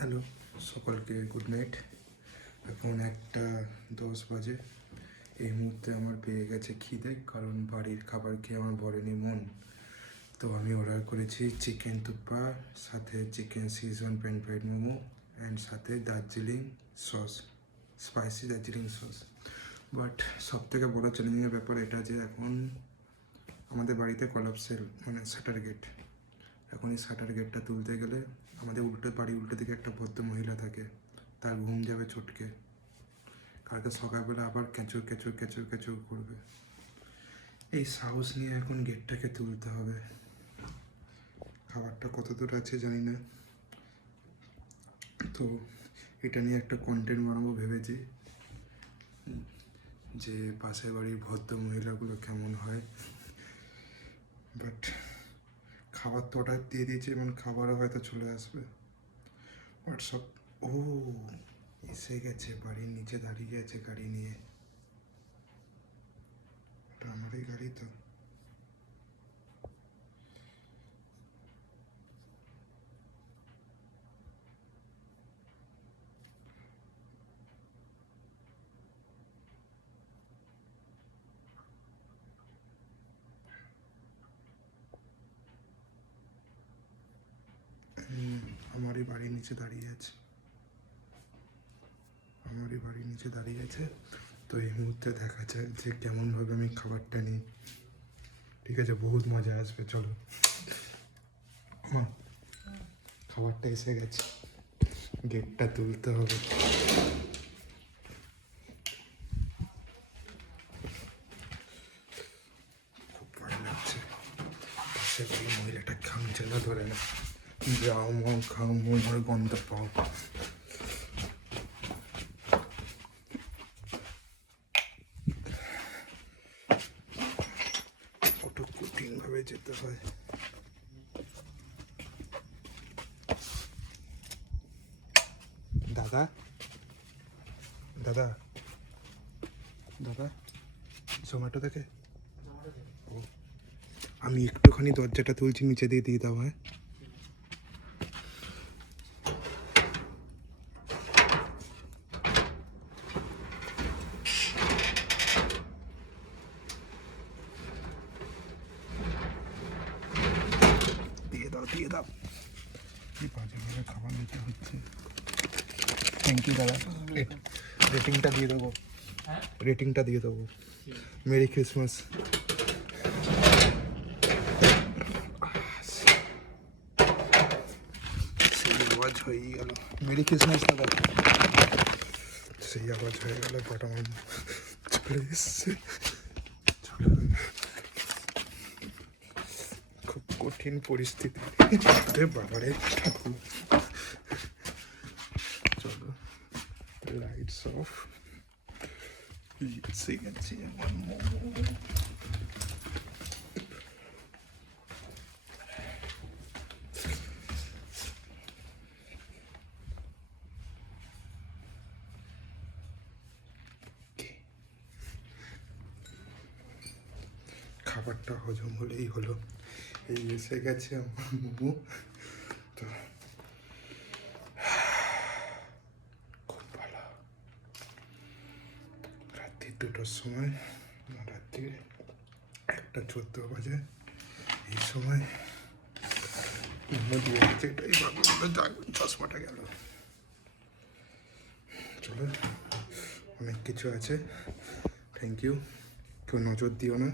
Hello, সকলকে good night. এখন 1:10 বাজে। এই মুহূর্তে আমার পেয়ে গেছে খিদে, কারণ বাড়ির খাবার খেয়ে আমার ভরেনি মন। তো আমি অর্ডার করেছি চিকেন থুপ্পা, সাথে chicken schezwan pan fried momo and সাথে Darjeeling sauce, spicy Darjeeling sauce. But সবথেকে বড় চ্যালেঞ্জিংয়ের ব্যাপার এটা যে এখন আমাদের বাড়িতে কলাপসেল মানে শাটার গেট। এখন এই শাটার গেটটা তুলতে গেলে আমাদের বাড়ির উল্টো দিকে একটা ভদ্র মহিলা থাকে, তার ঘুম যাবে চটকে, কালকে সকালবেলা আবার কেঁচুর কেঁচুর কেঁচুর কেঁচুর করবে। এই সাহস নিয়ে এখন গেটটাকে তুলতে হবে। খাবারটা কত দূর আছে জানি না, তো এটা নিয়ে একটা কন্টেন্ট বানাবো ভেবেছি, যে পাশের বাড়ির ভদ্র মহিলাগুলো কেমন হয়। বাট খাবার তো অর্ডার দিয়ে দিয়েছি, এবং খাবারও হয়তো চলে আসবে হোয়াটসঅ্যাপ। ও এসে গেছে, বাড়ির নিচে দাঁড়িয়ে আছে গাড়ি নিয়ে। ওটা আমারই গাড়ি তো। আমারই বাড়ির নিচে দাঁড়িয়ে আছে, আমারই বাড়ির নিচে দাঁড়িয়ে আছে। তো এই মুহূর্তে দেখা যাক যে কেমনভাবে আমি খাবারটা নিই। ঠিক আছে, বহুত মজা আসবে, চলো। খাবারটা এসে গেছে, গেটটা তুলতে হবে। খুব ভয় লাগছে, পাশে বাড়ির মহিলাটা খামচেলা ধরে না, যাও মো খাও মোর গন্ধ পাও। কত কঠিনভাবে যেতে হয়। দাদা দাদা দাদা, জোম্যাটো থেকে ও, আমি একটুখানি দরজাটা তুলছি, নিচে দিয়ে দাও। হ্যাঁ, দিয়ে দাও। কি বাজে ভাবে খাবার নিতে হচ্ছে। থ্যাংক ইউ দাদা, রেটিংটা দিয়ে দেবো, রেটিংটা দিয়ে দেবো। Merry Christmas. সেই আওয়াজ হয়ে গেল, মেরি ক্রিসমাস দাদা। সেই আওয়াজ হয়ে গেল, বাট আমার চলে এসছে। খুব কঠিন পরিস্থিতি, বাবারে ঠাকুর। চলো, লাইটস অফ। এসে গেছে আমার মোমো। খাবারটা হজম হলেই হলো। এই এসে গেছে আমার মোমো। তো খুব ভালো। রাত্রি 2টোর সময়, রাত্রি 1:14 বাজে, এই সময় মোমো দিয়ে গেছে। এটাই চশমাটা গেল। চলো, অনেক কিছু আছে। থ্যাংক ইউ, কেউ নজর দিও না।